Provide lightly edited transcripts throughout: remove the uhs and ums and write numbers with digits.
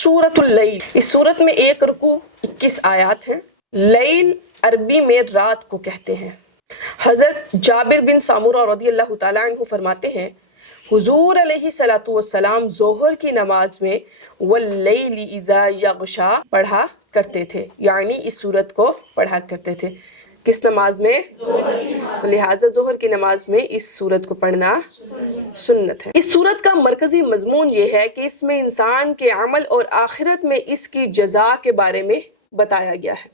سورۃ اللیل، اس سورت میں 1 رکوع 21 آیات ہیں۔ لیل عربی میں رات کو کہتے ہیں۔ حضرت جابر بن سامورہ رضی اللہ تعالیٰ عنہ فرماتے ہیں حضور علیہ الصلوۃ والسلام ظہر کی نماز میں واللیل اذا یغشا پڑھا کرتے تھے، یعنی اس سورت کو پڑھا کرتے تھے۔ کس نماز میں؟ لہٰذا ظہر کی نماز میں اس سورت کو پڑھنا سنت ہے۔ اس سورت کا مرکزی مضمون یہ ہے کہ اس میں انسان کے عمل اور آخرت میں اس کی جزا کے بارے میں بتایا گیا ہے۔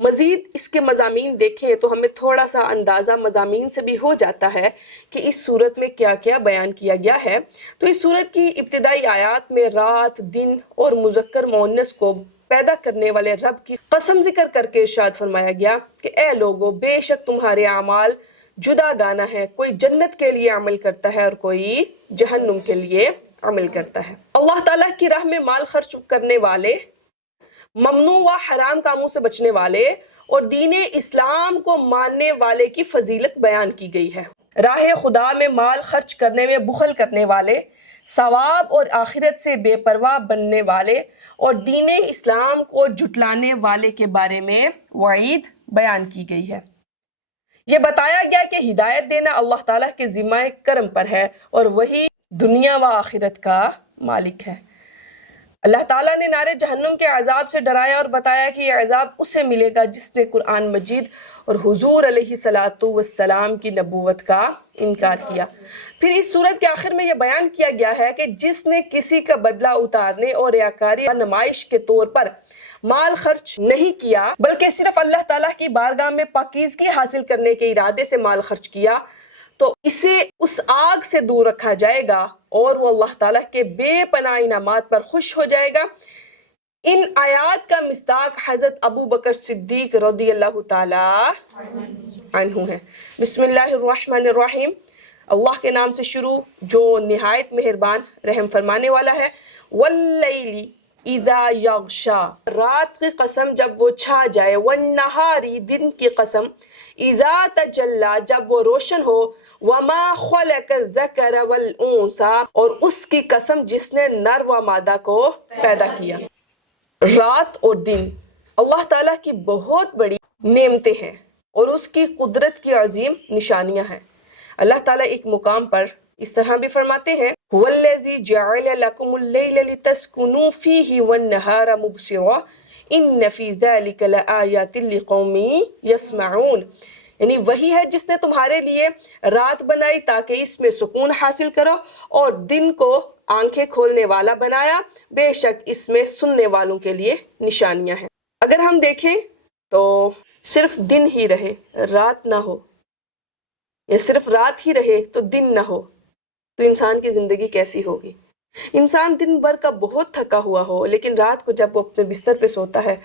مزید اس کے مضامین دیکھیں تو ہمیں تھوڑا سا اندازہ مضامین سے بھی ہو جاتا ہے کہ اس سورت میں کیا کیا بیان کیا گیا ہے۔ تو اس سورت کی ابتدائی آیات میں رات، دن اور مذکر مؤنث کو پیدا کرنے والے رب کی قسم ذکر کر کے ارشاد فرمایا گیا کہ اے لوگو، بے شک تمہارے اعمال جدا گانا ہے، کوئی جنت کے لیے عمل کرتا ہے اور کوئی جہنم کے لیے عمل کرتا ہے۔ اللہ تعالیٰ کی راہ میں مال خرچ کرنے والے، ممنوع و حرام کاموں سے بچنے والے اور دین اسلام کو ماننے والے کی فضیلت بیان کی گئی ہے۔ راہ خدا میں مال خرچ کرنے میں بخل کرنے والے، ثواب اور آخرت سے بے پرواہ بننے والے اور دین اسلام کو جھٹلانے والے کے بارے میں وعید بیان کی گئی ہے۔ یہ بتایا گیا کہ ہدایت دینا اللہ تعالیٰ کے ذمہ کرم پر ہے اور وہی دنیا و آخرت کا مالک ہے۔ اللہ تعالیٰ نے نارے جہنم کے عذاب سے ڈرایا اور بتایا کہ یہ عذاب اسے ملے گا جس نے قرآن مجید اور حضور علیہ الصلوۃ والسلام کی نبوت کا انکار کیا۔ پھر اس سورت کے آخر میں یہ بیان کیا گیا ہے کہ جس نے کسی کا بدلہ اتارنے اور ریاکاری نمائش کے طور پر مال خرچ نہیں کیا بلکہ صرف اللہ تعالیٰ کی بارگاہ میں پاکیزگی حاصل کرنے کے ارادے سے مال خرچ کیا تو اسے اس آگ سے دور رکھا جائے گا اور وہ اللہ تعالیٰ کے بے پناہ انعامات پر خوش ہو جائے گا۔ ان آیات کا مصداق حضرت ابو بکر صدیق رضی اللہ تعالیٰ عنہ ہے۔ بسم اللہ الرحمن الرحیم، اللہ کے نام سے شروع جو نہایت مہربان رحم فرمانے والا ہے۔ واللیل اذا یغشا، رات کی قسم جب وہ چھا جائے، والنہاری، دن کی قسم، اذا تجلی، جب وہ روشن ہو، وما خلق الذکر والانثی، اور اس کی قسم جس نے نر و مادہ کو پیدا کیا۔ رات اور دن اللہ تعالیٰ کی بہت بڑی نعمتیں ہیں اور اس کی قدرت کی عظیم نشانیاں ہیں۔ اللہ تعالیٰ ایک مقام پر اس طرح بھی فرماتے ہیں وَالَّذِي جَعَلَ لَكُمُ اللَّيْلَ لِتَسْكُنُوا فِيهِ وَالنَّهَارَ مُبْصِرًا إِنَّ فِي ذَلِكَ لَآيَاتٍ لِقَوْمٍ يَسْمَعُونَ، یعنی وہی ہے جس نے تمہارے لیے رات بنائی تاکہ اس میں سکون حاصل کرو اور دن کو آنکھیں کھولنے والا بنایا، بے شک اس میں سننے والوں کے لیے نشانیاں ہیں۔ اگر ہم دیکھیں تو صرف دن ہی رہے، رات نہ ہو، یا صرف رات ہی رہے تو دن نہ ہو تو انسان کی زندگی کیسی ہوگی؟ انسان دن بھر کا بہت تھکا ہوا ہو لیکن رات کو جب وہ اپنے بستر پہ سوتا ہے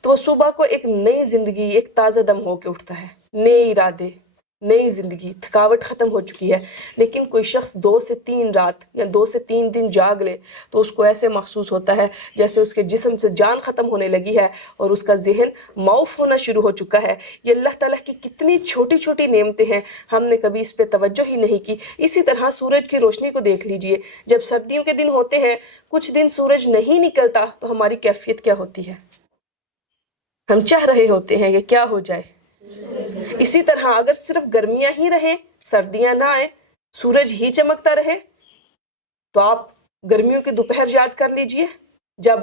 تو وہ صبح کو ایک نئی زندگی، ایک تازہ دم ہو کے اٹھتا ہے، نئے ارادے، نئی زندگی، تھکاوٹ ختم ہو چکی ہے۔ لیکن کوئی شخص 2 سے 3 رات یا 2 سے 3 دن جاگ لے تو اس کو ایسے محسوس ہوتا ہے جیسے اس کے جسم سے جان ختم ہونے لگی ہے اور اس کا ذہن معوف ہونا شروع ہو چکا ہے۔ یہ اللہ تعالیٰ کی کتنی چھوٹی چھوٹی نعمتیں ہیں، ہم نے کبھی اس پہ توجہ ہی نہیں کی۔ اسی طرح سورج کی روشنی کو دیکھ لیجئے، جب سردیوں کے دن ہوتے ہیں، کچھ دن سورج نہیں نکلتا تو ہماری کیفیت کیا ہوتی ہے؟ ہم چاہ رہے ہوتے ہیں کہ کیا ہو جائے۔ اسی طرح اگر صرف گرمیاں ہی رہیں، سردیاں نہ آئیں، سورج ہی چمکتا رہے تو آپ گرمیوں کی دوپہر یاد کر لیجئے، جب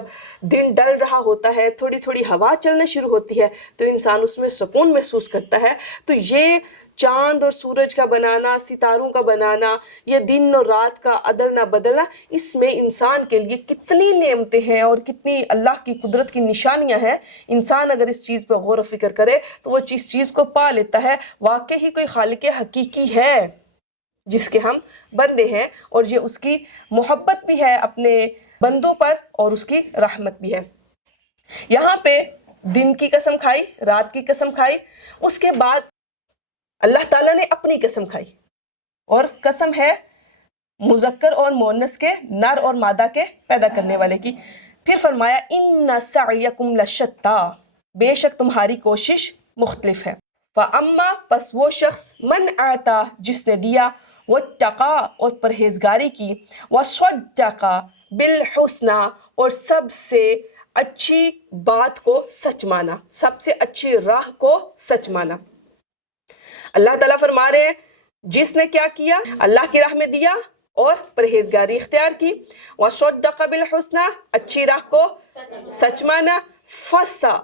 دن ڈل رہا ہوتا ہے، تھوڑی تھوڑی ہوا چلنا شروع ہوتی ہے تو انسان اس میں سکون محسوس کرتا ہے۔ تو یہ چاند اور سورج کا بنانا، ستاروں کا بنانا، یہ دن اور رات کا عدل نہ بدلنا، اس میں انسان کے لیے کتنی نعمتیں ہیں اور کتنی اللہ کی قدرت کی نشانیاں ہیں۔ انسان اگر اس چیز پہ غور و فکر کرے تو وہ چیز کو پا لیتا ہے، واقعی کوئی خالق حقیقی ہے جس کے ہم بندے ہیں اور یہ اس کی محبت بھی ہے اپنے بندوں پر اور اس کی رحمت بھی ہے۔ یہاں پہ دن کی قسم کھائی، رات کی قسم کھائی، اس کے بعد اللہ تعالیٰ نے اپنی قسم کھائی اور قسم ہے مذکر اور مؤنث کے، نر اور مادہ کے پیدا کرنے والے کی۔ پھر فرمایا ان سعیکم لشتی، بے شک تمہاری کوشش مختلف ہے۔ فاما، پس وہ شخص، من آتا، جس نے دیا، واتقا، اور پرہیزگاری کی، وصدق بالحسنی، اور سب سے اچھی بات کو سچ مانا، سب سے اچھی راہ کو سچ مانا۔ اللہ تعالیٰ فرما رہے ہیں جس نے کیا کیا، اللہ کی راہ میں دیا اور پرہیزگاری اختیار کی، وَصَدَّقَ بِالْحُسْنَى، اچھی راہ کو سچ مانا، فَسَا،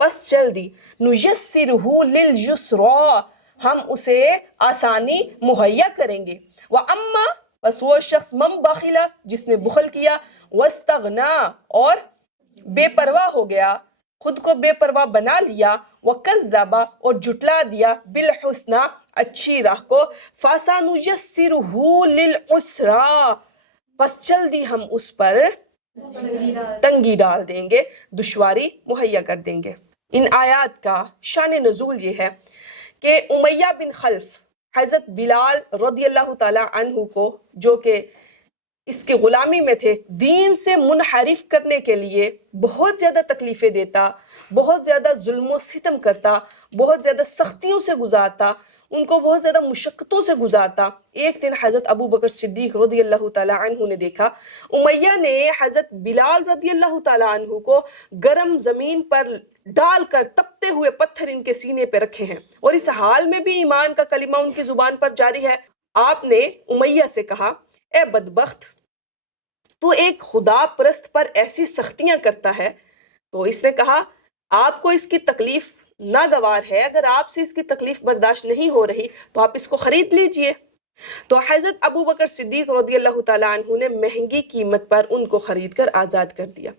پس جلدی، نُيَسِّرُهُ لِلْيُسْرَى، ہم اسے آسانی مہیا کریں گے، وَأَمَّا، بس وہ شخص من بخل، جس نے بخل کیا، وَاسْتَغْنَى، اور بے پرواہ ہو گیا، خود کو بے پرواہ بنا لیا، وَكَذَّبَ، اور جھٹلا دیا، بالحسنى، اچھی راہ کو، فَسَنُيَسِّرُهُ لِلْعُسْرَى، بس جلدی ہم اس پر تنگی ڈال دیں گے، دشواری مہیا کر دیں گے۔ ان آیات کا شان نزول یہ ہے کہ امیہ بن خلف حضرت بلال رضی اللہ تعالی عنہ کو، جو کہ اس کی غلامی میں تھے، دین سے منحرف کرنے کے لیے بہت زیادہ تکلیفیں دیتا، بہت زیادہ ظلم و ستم کرتا، بہت زیادہ سختیوں سے گزارتا، ان کو بہت زیادہ مشقتوں سے گزارتا۔ ایک دن حضرت ابو بکر صدیق رضی اللہ تعالیٰ عنہ نے دیکھا امیہ نے حضرت بلال رضی اللہ تعالیٰ عنہ کو گرم زمین پر ڈال کر تپتے ہوئے پتھر ان کے سینے پہ رکھے ہیں، اور اس حال میں بھی ایمان کا کلمہ ان کی زبان پر جاری ہے۔ آپ نے امیہ سے کہا، اے بدبخت، تو ایک خدا پرست پر ایسی سختیاں کرتا ہے؟ تو اس نے کہا، آپ کو اس کی تکلیف ناگوار ہے، اگر آپ سے اس کی تکلیف برداشت نہیں ہو رہی تو آپ اس کو خرید لیجئے۔ تو حضرت ابو بکر صدیق رضی اللہ تعالیٰ عنہ نے مہنگی قیمت پر ان کو خرید کر آزاد کر دیا۔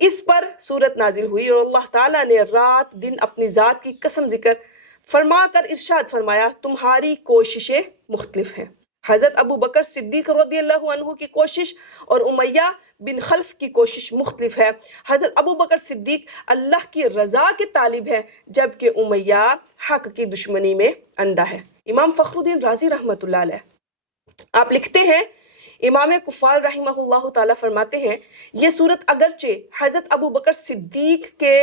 اس پر سورت نازل ہوئی اور اللہ تعالیٰ نے رات دن اپنی ذات کی قسم ذکر فرما کر ارشاد فرمایا، تمہاری کوششیں مختلف ہیں۔ حضرت ابو بکر صدیق رضی اللہ عنہ کی کوشش اور امیہ بن خلف کی کوشش مختلف ہے۔ حضرت ابو بکر صدیق اللہ کی رضا کے طالب ہے، جبکہ امیہ حق کی دشمنی میں اندھا ہے۔ امام فخر الدین رازی رحمۃ اللہ علیہ آپ لکھتے ہیں، امام کفار رحمہ اللہ تعالیٰ فرماتے ہیں، یہ صورت اگرچہ حضرت ابو بکر صدیق کے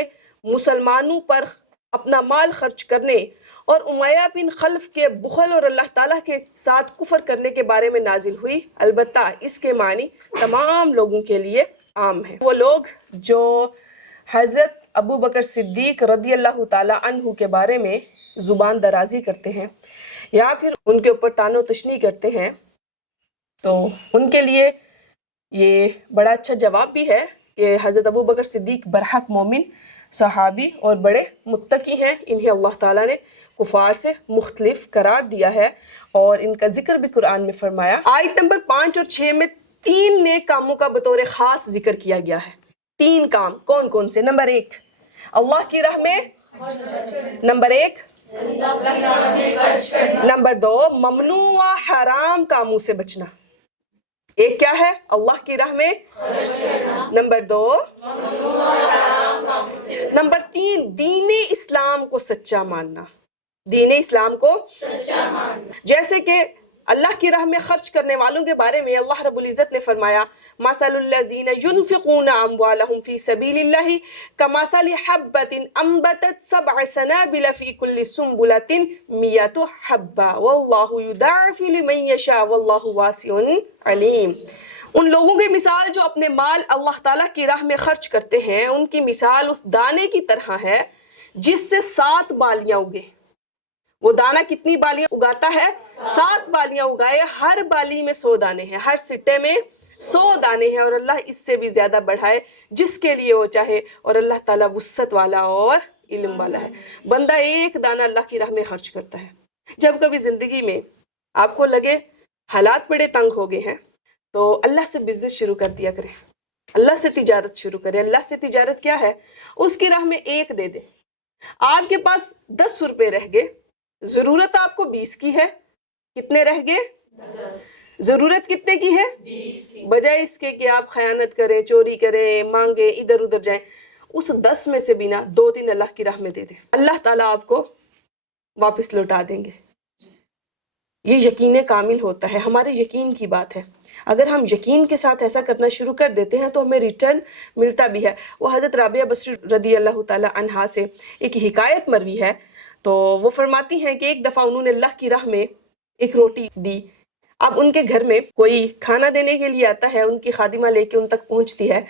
مسلمانوں پر اپنا مال خرچ کرنے اور امیہ بن خلف کے بخل اور اللہ تعالیٰ کے ساتھ کفر کرنے کے بارے میں نازل ہوئی، البتہ اس کے معنی تمام لوگوں کے لیے عام ہیں۔ وہ لوگ جو حضرت ابو بکر صدیق رضی اللہ تعالیٰ عنہ کے بارے میں زبان درازی کرتے ہیں یا پھر ان کے اوپر طعن و تشنیع کرتے ہیں، تو ان کے لیے یہ بڑا اچھا جواب بھی ہے کہ حضرت ابو بکر صدیق برحق مومن، صحابی اور بڑے متقی ہیں، انہیں اللہ تعالیٰ نے کفار سے مختلف قرار دیا ہے، اور ان کا ذکر بھی قرآن میں فرمایا۔ آیت نمبر 5 اور 6 میں 3 نیک کاموں کا بطور خاص ذکر کیا گیا ہے۔ 3 کام کون کون سے؟ نمبر 1 اللہ کی راہ میں، نمبر 1 نمبر 2 ممنوع و حرام کاموں سے بچنا۔ ایک کیا ہے؟ اللہ کی راہ میں، نمبر 2 نمبر 3 دین اسلام کو سچا ماننا، دین اسلام کو سچا ماننا۔ جیسے کہ اللہ کی راہ میں خرچ کرنے والوں کے بارے میں اللہ رب العزت نے فرمایا، مثل الذین ينفقون اموالهم فی سبیل اللہ کمثل حبۃ انبتت 7 سنابل فی کل سنبلۃ 100 حبۃ واللہ یضاعف لمن یشاء واللہ واسع علیم۔ ان لوگوں کی مثال جو اپنے مال اللہ تعالیٰ کی راہ میں خرچ کرتے ہیں، ان کی مثال اس دانے کی طرح ہے جس سے 7 بالیاں اگے۔ وہ دانہ کتنی بالیاں اگاتا ہے؟ 7 بالیاں اگائے، ہر بالی میں 100 دانے ہیں، ہر سٹے میں 100 دانے ہیں، اور اللہ اس سے بھی زیادہ بڑھائے جس کے لیے وہ چاہے، اور اللہ تعالیٰ وسعت والا اور علم والا ہے۔ بندہ ایک دانہ اللہ کی راہ میں خرچ کرتا ہے۔ جب کبھی زندگی میں آپ کو لگے حالات بڑے تنگ ہو گئے ہیں، تو اللہ سے بزنس شروع کر دیا کریں، اللہ سے تجارت شروع کریں۔ اللہ سے تجارت کیا ہے؟ اس کی راہ میں 1 دے دیں۔ آپ کے پاس 10 روپے رہ گئے، ضرورت آپ کو 20 کی ہے، کتنے رہ گئے؟ 10۔ ضرورت کتنے کی ہے؟ 20۔ بجائے اس کے کہ آپ خیانت کریں، چوری کریں، مانگیں، ادھر ادھر جائیں، اس 10 میں سے بھی نہ 2-3 اللہ کی راہ میں دے دیں، اللہ تعالیٰ آپ کو واپس لوٹا دیں گے۔ یہ یقین کامل ہوتا ہے، ہمارے یقین کی بات ہے۔ اگر ہم یقین کے ساتھ ایسا کرنا شروع کر دیتے ہیں تو ہمیں ریٹرن ملتا بھی ہے۔ وہ حضرت رابعہ بصری رضی اللہ تعالیٰ عنہا سے ایک حکایت مروی ہے، تو وہ فرماتی ہیں کہ ایک دفعہ انہوں نے اللہ کی راہ میں ایک روٹی دی۔ اب ان کے گھر میں کوئی کھانا دینے کے لیے آتا ہے، ان کی خادمہ لے کے ان تک پہنچتی ہے،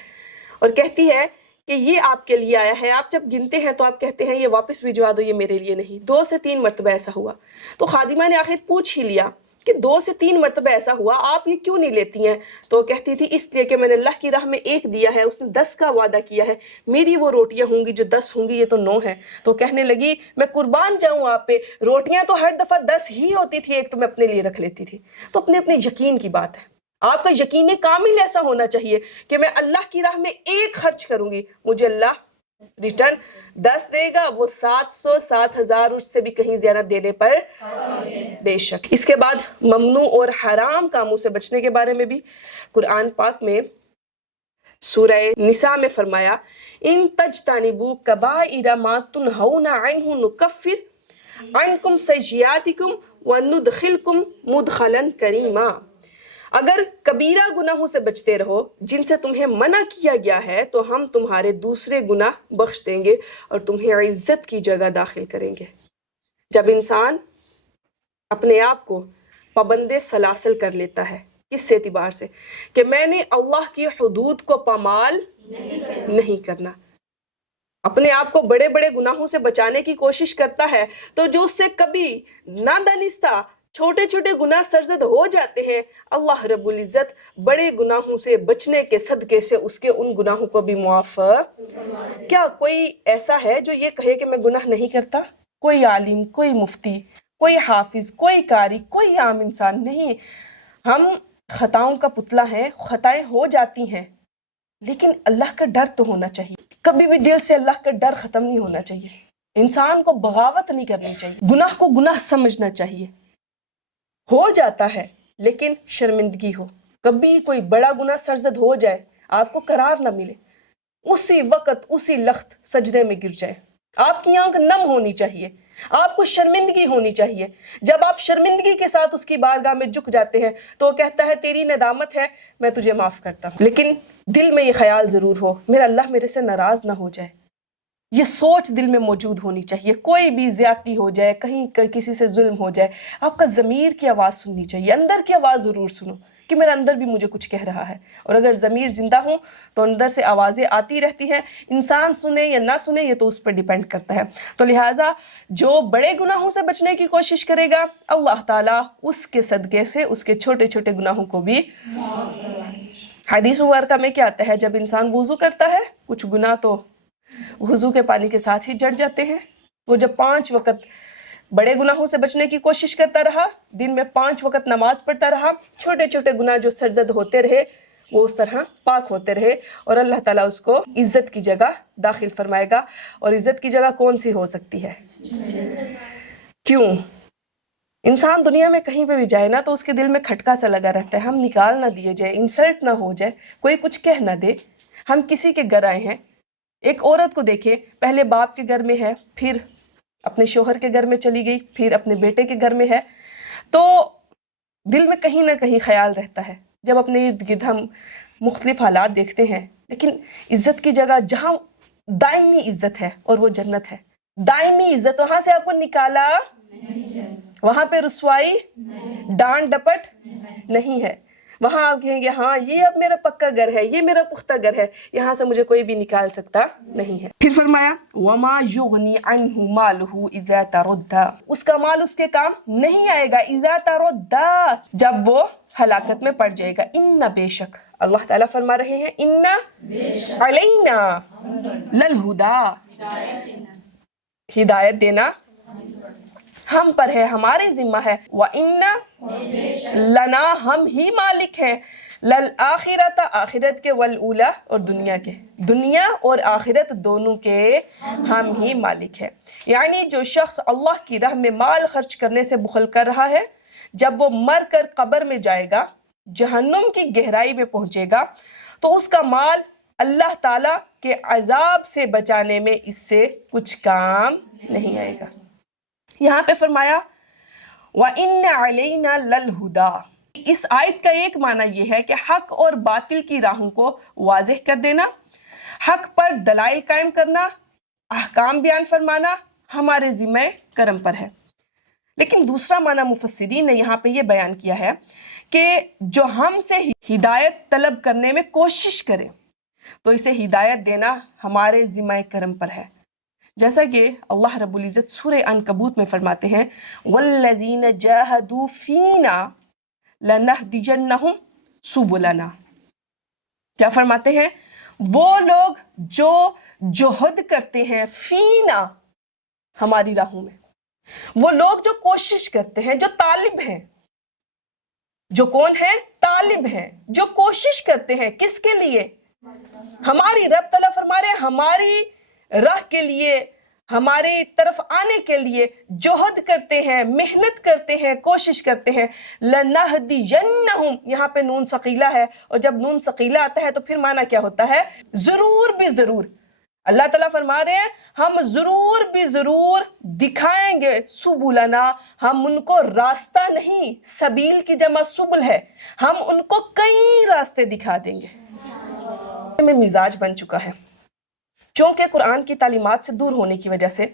اور کہتی ہے کہ یہ آپ کے لیے آیا ہے. آپ جب گنتے ہیں تو آپ کہتے ہیں یہ واپس بھجوا دو، یہ میرے لیے نہیں. 2 سے 3 مرتبہ ایسا ہوا. تو خادمہ نے آخر پوچھ ہی لیا کہ 2 سے 3 مرتبہ ایسا ہوا، آپ یہ کیوں نہیں لیتی ہیں؟ تو کہتی تھی اس لیے کہ میں نے اللہ کی راہ میں 1 دیا ہے، اس نے 10 کا وعدہ کیا ہے، میری وہ روٹیاں ہوں گی جو 10 ہوں گی، یہ تو 9 ہے. تو کہنے لگی میں قربان جاؤں آپ پہ، روٹیاں تو ہر دفعہ 10 ہی ہوتی تھی، 1 تو میں اپنے لیے رکھ لیتی تھی. تو اپنے اپنے یقین کی بات ہے. آپ کا یقین کامل ایسا ہونا چاہیے کہ میں اللہ کی راہ میں 1 خرچ کروں گی، مجھے اللہ ریٹرن 10 دے گا، وہ 700 7,000 اس سے بھی کہیں زیادہ دینے پر بے شک. اس کے بعد ممنوع اور حرام کاموں سے بچنے کے بارے میں بھی قرآن پاک میں سورہ نساء میں فرمایا ان تجتنبوا کبائر ما تنہون عنہ نکفر عنکم سیئاتکم وندخلکم مدخلا کریما. اگر کبیرہ گناہوں سے بچتے رہو جن سے تمہیں منع کیا گیا ہے تو ہم تمہارے دوسرے گناہ بخش دیں گے اور تمہیں عزت کی جگہ داخل کریں گے. جب انسان اپنے آپ کو پابند سلاسل کر لیتا ہے، کس اعتبار سے؟ کہ میں نے اللہ کی حدود کو پامال نہیں کرنا، اپنے آپ کو بڑے بڑے گناہوں سے بچانے کی کوشش کرتا ہے، تو جو اس سے کبھی نہ دانستہ چھوٹے چھوٹے گناہ سرزد ہو جاتے ہیں، اللہ رب العزت بڑے گناہوں سے بچنے کے صدقے سے اس کے ان گناہوں کو بھی معاف. کیا کوئی ایسا ہے جو یہ کہے کہ میں گناہ نہیں کرتا؟ کوئی عالم، کوئی مفتی، کوئی حافظ، کوئی قاری، کوئی عام انسان نہیں. ہم خطاؤں کا پتلا ہیں، خطائیں ہو جاتی ہیں، لیکن اللہ کا ڈر تو ہونا چاہیے. کبھی بھی دل سے اللہ کا ڈر ختم نہیں ہونا چاہیے. انسان کو بغاوت نہیں کرنی چاہیے، گناہ کو گناہ سمجھنا چاہیے. ہو جاتا ہے لیکن شرمندگی ہو. کبھی کوئی بڑا گناہ سرزد ہو جائے، آپ کو قرار نہ ملے، اسی وقت اسی لخت سجدے میں گر جائے. آپ کی آنکھ نم ہونی چاہیے، آپ کو شرمندگی ہونی چاہیے. جب آپ شرمندگی کے ساتھ اس کی بارگاہ میں جھک جاتے ہیں تو وہ کہتا ہے تیری ندامت ہے، میں تجھے معاف کرتا ہوں. لیکن دل میں یہ خیال ضرور ہو میرا اللہ میرے سے ناراض نہ ہو جائے. یہ سوچ دل میں موجود ہونی چاہیے. کوئی بھی زیادتی ہو جائے، کہیں کسی سے ظلم ہو جائے، آپ کا ضمیر کی آواز سننی چاہیے. اندر کی آواز ضرور سنو کہ میرا اندر بھی مجھے کچھ کہہ رہا ہے. اور اگر ضمیر زندہ ہو تو اندر سے آوازیں آتی رہتی ہیں. انسان سنے یا نہ سنے یہ تو اس پر ڈیپینڈ کرتا ہے. تو لہٰذا جو بڑے گناہوں سے بچنے کی کوشش کرے گا، اللہ تعالیٰ اس کے صدقے سے اس کے چھوٹے چھوٹے گناہوں کو بھی. حدیث مبارکہ میں کیا آتا ہے؟ جب انسان وضو کرتا ہے کچھ گناہ تو وضو کے پانی کے ساتھ ہی جڑ جاتے ہیں. وہ جب 5 وقت بڑے گناہوں سے بچنے کی کوشش کرتا رہا، دن میں 5 وقت نماز پڑھتا رہا، چھوٹے چھوٹے گناہ جو سرزد ہوتے رہے وہ اس طرح پاک ہوتے رہے، اور اللہ تعالیٰ اس کو عزت کی جگہ داخل فرمائے گا. اور عزت کی جگہ کون سی ہو سکتی ہے؟ کیوں؟ انسان دنیا میں کہیں پہ بھی جائے نا تو اس کے دل میں کھٹکا سا لگا رہتا ہے، ہم نکال نہ دیے جائے، انسلٹ نہ ہو جائے، کوئی کچھ کہہ نہ دے. ہم کسی کے گھر آئے ہیں. ایک عورت کو دیکھیں، پہلے باپ کے گھر میں ہے، پھر اپنے شوہر کے گھر میں چلی گئی، پھر اپنے بیٹے کے گھر میں ہے، تو دل میں کہیں نہ کہیں خیال رہتا ہے. جب اپنے ارد گرد ہم مختلف حالات دیکھتے ہیں، لیکن عزت کی جگہ جہاں دائمی عزت ہے اور وہ جنت ہے. دائمی عزت، وہاں سے آپ کو نکالا، وہاں پہ رسوائی، ڈانٹ ڈپٹ نہیں ہے. وہاں آپ کہیں گے ہاں یہ اب میرا پکا گھر ہے، یہ میرا پختہ گھر ہے، یہاں سے مجھے کوئی بھی نکال سکتا نہیں ہے. پھر فرمایا وَمَا يُغْنِي عَنْهُ مَالُهُ إِذَا تَرَدَّى، اس کا مال اس کے کام نہیں آئے گا. اِذَا تَرَدَّى، جب وہ ہلاکت میں پڑ جائے گا. ان بے شک، اللہ تعالیٰ فرما رہے ہیں ان علینا للہدی، ہدایت دینا ہم پر ہے، ہمارے ذمہ ہے. وَإِنَّ لَنَا، ہم ہی مالک ہیں. لَلْآخِرَةَ، آخرت کے، وَالْأُولَى، اور دنیا کے. دنیا اور آخرت دونوں کے ہم ہی مالک ہیں. یعنی جو شخص اللہ کی راہ میں مال خرچ کرنے سے بخل کر رہا ہے، جب وہ مر کر قبر میں جائے گا، جہنم کی گہرائی میں پہنچے گا، تو اس کا مال اللہ تعالیٰ کے عذاب سے بچانے میں اس سے کچھ کام نہیں آئے گا. یہاں پہ فرمایا وَإِنَّ عَلَيْنَا لَلْهُدَى. اس آیت کا ایک معنی یہ ہے کہ حق اور باطل کی راہوں کو واضح کر دینا، حق پر دلائل قائم کرنا، احکام بیان فرمانا ہمارے ذمہ کرم پر ہے. لیکن دوسرا معنی مفسرین نے یہاں پہ یہ بیان کیا ہے کہ جو ہم سے ہدایت طلب کرنے میں کوشش کرے، تو اسے ہدایت دینا ہمارے ذمہ کرم پر ہے، جیسا کہ اللہ رب العزت سورہ عنکبوت میں فرماتے ہیں وَالَّذِينَ جَاهَدُوا فِينَا لَنَهْدِيَنَّهُمْ سُبُلَنَا۔ کیا فرماتے ہیں؟ وہ لوگ جو جہد کرتے ہیں فینا، ہماری راہوں میں، وہ لوگ جو کوشش کرتے ہیں، جو طالب ہیں، جو کون ہے؟ طالب ہیں، جو کوشش کرتے ہیں، کس کے لیے؟ ہماری، رب تعالیٰ فرما رہے ہیں ہماری راہ کے لیے، ہمارے طرف آنے کے لیے جہد کرتے ہیں، محنت کرتے ہیں، کوشش کرتے ہیں۔ لَنَهْدِيَنَّهُمْ، یہاں پہ نون ثقیلہ ہے، اور جب نون ثقیلہ آتا ہے تو پھر معنی کیا ہوتا ہے؟ ضرور بھی ضرور۔ اللہ تعالیٰ فرما رہے ہیں ہم ضرور بھی ضرور دکھائیں گے سبلنا، ہم ان کو راستہ نہیں، سبیل کی جمع سبل ہے، ہم ان کو کئی راستے دکھا دیں گے۔ میں مزاج بن چکا ہے، چونکہ قرآن کی تعلیمات سے دور ہونے کی وجہ سے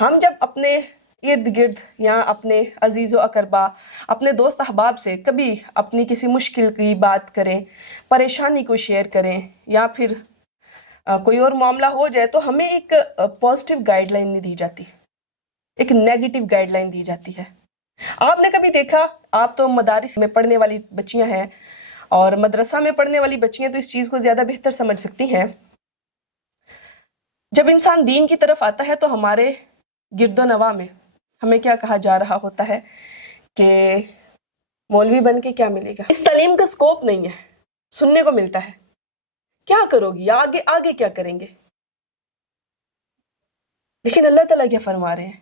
ہم جب اپنے ارد گرد یا اپنے عزیز و اقربا، اپنے دوست احباب سے کبھی اپنی کسی مشکل کی بات کریں، پریشانی کو شیئر کریں، یا پھر کوئی اور معاملہ ہو جائے، تو ہمیں ایک پازیٹیو گائیڈ لائن نہیں دی جاتی، ایک نیگیٹو گائیڈ لائن دی جاتی ہے۔ آپ نے کبھی دیکھا، آپ تو مدارس میں پڑھنے والی بچیاں ہیں اور مدرسہ میں پڑھنے والی بچیاں تو اس چیز کو زیادہ بہتر سمجھ سکتی ہیں، جب انسان دین کی طرف آتا ہے تو ہمارے گرد و نواح میں ہمیں کیا کہا جا رہا ہوتا ہے کہ مولوی بن کے کیا ملے گا، اس تعلیم کا سکوپ نہیں ہے، سننے کو ملتا ہے کیا کرو گی، آگے آگے کیا کریں گے۔ لیکن اللہ تعالیٰ کیا فرما رہے ہیں؟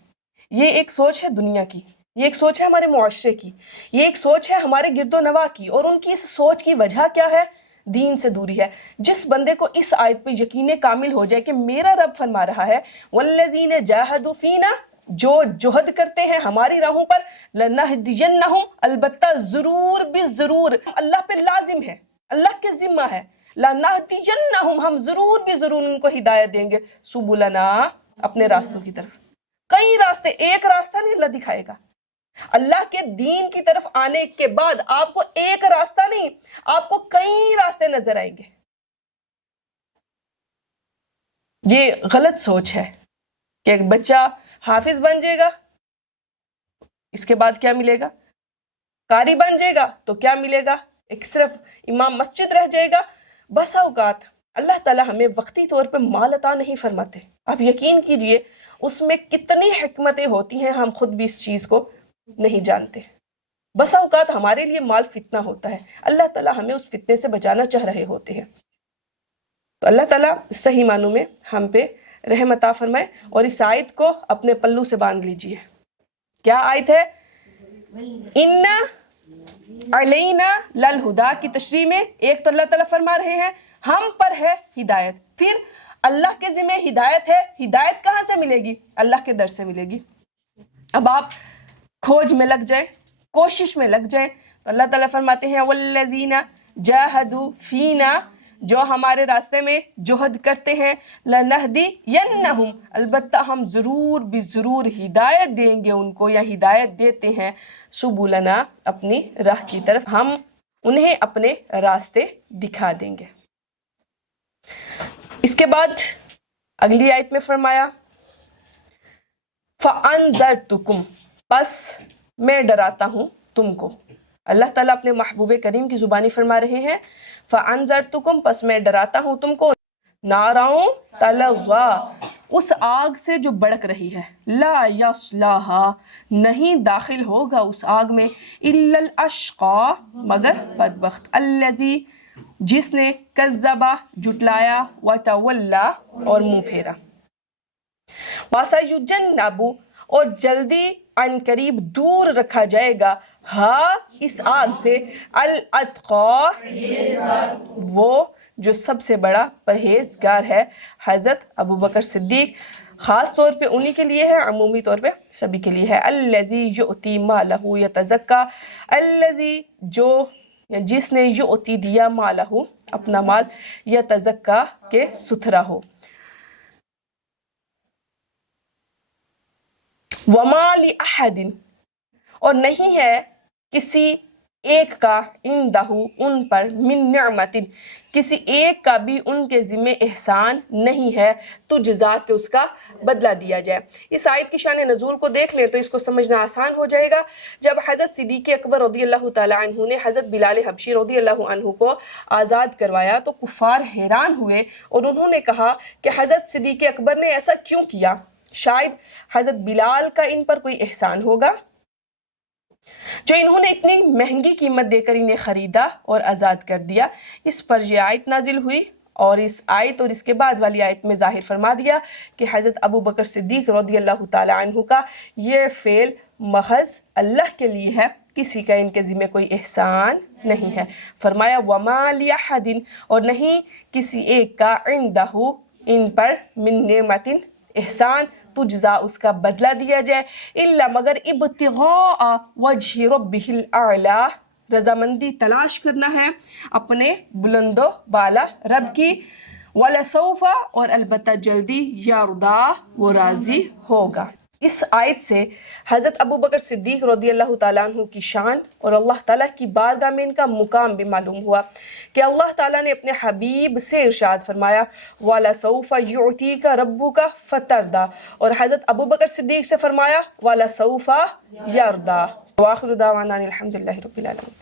یہ ایک سوچ ہے دنیا کی، یہ ایک سوچ ہے ہمارے معاشرے کی، یہ ایک سوچ ہے ہمارے گرد و نواح کی، اور ان کی اس سوچ کی وجہ کیا ہے؟ دین سے دوری ہے۔ جس بندے کو اس آیت پہ یقین کامل ہو جائے کہ میرا رب فرما رہا ہے وَالَّذِينَ جَاهَدُوا فِينَا، جو جہد کرتے ہیں ہماری راہوں پر، لَنَهْدِيَنَّهُمْ، البتہ ضرور بھی ضرور، اللہ پہ لازم ہے، اللہ کے ذمہ ہے، لَنَهْدِيَنَّهُمْ، ہم ضرور بھی ضرور ان کو ہدایت دیں گے، سُبُلَنَا، اپنے راستوں کی طرف۔ کئی راستے، ایک راستہ نہیں اللہ دکھائے گا۔ اللہ کے دین کی طرف آنے کے بعد آپ کو ایک راستہ نہیں، آپ کو کئی راستے نظر آئیں گے۔ یہ غلط سوچ ہے کہ ایک بچہ حافظ بن جائے گا، اس کے بعد کیا ملے گا؟ قاری بن جائے گا تو کیا ملے گا؟ ایک صرف امام مسجد رہ جائے گا۔ بسا اوقات اللہ تعالیٰ ہمیں وقتی طور پہ مال عطا نہیں فرماتے، آپ یقین کیجئے اس میں کتنی حکمتیں ہوتی ہیں، ہم خود بھی اس چیز کو نہیں جانتے۔ بسا اوقات ہمارے لیے مال فتنہ ہوتا ہے، اللہ تعالیٰ ہمیں اس فتنے سے بچانا چاہ رہے ہوتے ہیں۔ تو اللہ تعالیٰ صحیح معنوں میں ہم پہ رحم عطا فرمائے، اور اس آیت کو اپنے پلو سے باندھ لیجئے۔ کیا آیت ہے؟ اِنَّا علینا للہدا کی تشریح میں ایک تو اللہ تعالیٰ فرما رہے ہیں ہم پر ہے ہدایت، پھر اللہ کے ذمہ ہدایت ہے، ہدایت کہاں سے ملے گی؟ اللہ کے در سے ملے گی۔ اب آپ کھوج میں لگ جائیں، کوشش میں لگ جائیں، تو اللہ تعالیٰ فرماتے ہیں وَالَّذِينَ جَاهَدُوا فِينَا، جو ہمارے راستے میں جہد کرتے ہیں، لَنَهْدِيَنَّهُمْ، البتہ ہم ضرور بھی ضرور ہدایت دیں گے ان کو، یا ہدایت دیتے ہیں، سبلنا، اپنی راہ کی طرف، ہم انہیں اپنے راستے دکھا دیں گے۔ اس کے بعد اگلی آیت میں فرمایا فَأَنذَرْتُكُمْ، پس میں ڈراتا ہوں تم کو۔ اللہ تعالیٰ اپنے محبوب کریم کی زبانی فرما رہے ہیں فَأَنذَرْتُكُمْ، پس میں ڈراتا ہوں تم کو، نَارًا تَلَظَّىٰ، اس آگ سے جو بڑک رہی ہے، لَا يَصْلَاهَا، نہیں داخل ہوگا اس آگ میں، إِلَّا الْأَشْقَىٰ، مگر بدبخت، الَّذِي، جس نے کذب، جھٹلایا، وَتَوَلَّىٰ، اور منہ پھیرا، وَسَيُجَنَّبُ، اور جلدی عن قریب دور رکھا جائے گا، ہاں اس آگ سے، الاتقى، وہ جو سب سے بڑا پرہیزگار ہے، حضرت ابو بکر صدیق، خاص طور پہ انہی کے لیے ہے، عمومی طور پہ سبھی کے لیے ہے، الذی یؤتی مالہ یتزکا، الذی، جو جس نے یؤتی دیا مالہ، اپنا مال، یتزکا، کہ ستھرا ہو، وما لأحد، اور نہیں ہے کسی ایک کا عندہو ان پر من نعمت کسی ایک کا بھی ان کے ذمہ احسان نہیں ہے تو جزا کے اس کا بدلہ دیا جائے۔ اس آیت کی شان نزول کو دیکھ لیں تو اس کو سمجھنا آسان ہو جائے گا۔ جب حضرت صدیق اکبر رضی اللہ تعالی عنہ نے حضرت بلال حبشی رضی اللہ عنہ کو آزاد کروایا تو کفار حیران ہوئے اور انہوں نے کہا کہ حضرت صدیق اکبر نے ایسا کیوں کیا؟ شاید حضرت بلال کا ان پر کوئی احسان ہوگا جو انہوں نے اتنی مہنگی قیمت دے کر انہیں خریدا اور آزاد کر دیا۔ اس پر یہ آیت نازل ہوئی اور اس آیت اور اس کے بعد والی آیت میں ظاہر فرما دیا کہ حضرت ابو بکر صدیق رضی اللہ تعالی عنہ کا یہ فعل محض اللہ کے لیے ہے، کسی کا ان کے ذمہ کوئی احسان نہیں ہے۔ فرمایا وَمَا لِأَحَدٍ اور نہیں کسی ایک کا عندہو ان پر من نعمت احسان تجزا اس کا بدلہ دیا جائے الا مگر ابتغاء وجہ ربہ الاعلی رضامندی تلاش کرنا ہے اپنے بلند و بالا رب کی، وَلَسَوْفَ اور البتہ جلدی یرضا وہ راضی ہوگا۔ اس آیت سے حضرت ابو بکر صدیق رضی اللہ تعالیٰ عنہ کی شان اور اللہ تعالیٰ کی بارگاہ میں ان کا مقام بھی معلوم ہوا کہ اللہ تعالیٰ نے اپنے حبیب سے ارشاد فرمایا وَلَسَوْفَ يُعْتِيكَ رَبُّكَ فَتَرْضَى اور حضرت ابو بکر صدیق سے فرمایا وَلَسَوْفَ يَرْضَى۔ وآخر دعوانا الحمدللہ رب العالمین۔